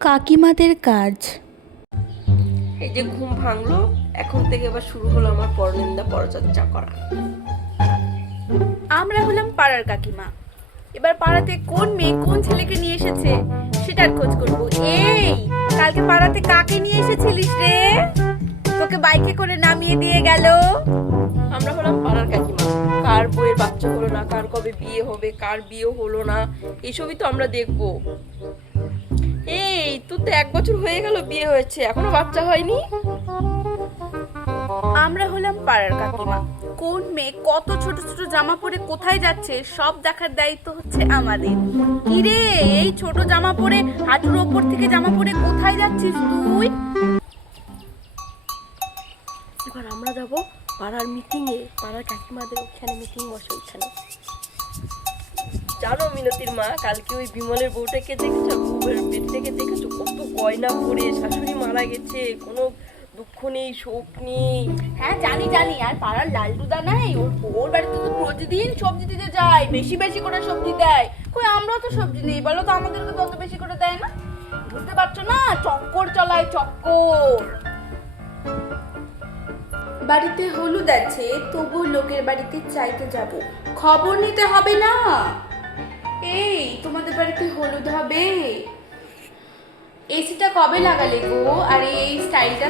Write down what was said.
কাকিমাদের কাজ। এই যে ঘুম ভাঙলো, এখন থেকে এবার শুরু হলো আমার পরনিন্দা পরচর্চা করা। আমরা হলাম পাড়ার কাকিমা। এবার পাড়াতে কোন মেয়ে কোন ছেলেকে নিয়ে এসেছে সেটার খোঁজ করব। এই কালকে পাড়াতে কাকে নিয়ে এসেছিলিস রে? তোকে বাইকে করে নামিয়ে দিয়ে গেল। আমরা হলাম পাড়ার কাকিমা। কার বউয়ের বাচ্চা হলো না, কার কবে বিয়ে হবে, কার বিয়ে হলো না, এসবই তো আমরা দেখবো। এই তোর তো 1 বছর হয়ে গেল বিয়ে হয়েছে, এখনো বাচ্চা হয়নি। আমরা হলাম পাড়ার কাকিমা। কোন মেয়ে কত ছোট ছোট জামা পরে কোথায় যাচ্ছে সব দেখার দায়িত্ব হচ্ছে আমাদের। কি রে, এই ছোট জামা পরে হাঁটুর ওপর থেকে জামা পরে কোথায় যাচ্ছিস তুই? এবার আমরা যাব পাড়ার মিটিংয়ে, পাড়ার কাকিমাদের ওখানে মিটিং বসে ওখানে। জানো মিনতির মা, কালকে ওই বিমলের বউটাকে দেখেছো, বউয়ের পেটটাকে দেখেছো, কত গয়না পরে, শাশুড়ি মারা গেছে, কোনো দুঃখ নেই, শোক নেই। হ্যাঁ জানি জানি। আর পাড়ার লালটুদা নাই, ওর বাড়িতে তো প্রতিদিন সবজি দিতে যায়, বেশি বেশি করে সবজি দেয়। কই আমরাও তো সবজি নেই, বলো তো আমাদেরকে তো অত বেশি করে দেয় না। বুঝতে পারছো না, চক্কর চলায় চক্কর। বাড়িতে হলুদ আছে, তবু লোকের বাড়িতে চাইতে যাব, খবর নিতে হবে না? এই তোমাদের বাড়িতে হলুদ হবে? এসিটা কবে লাগালে গো? আর এই স্টাইলটা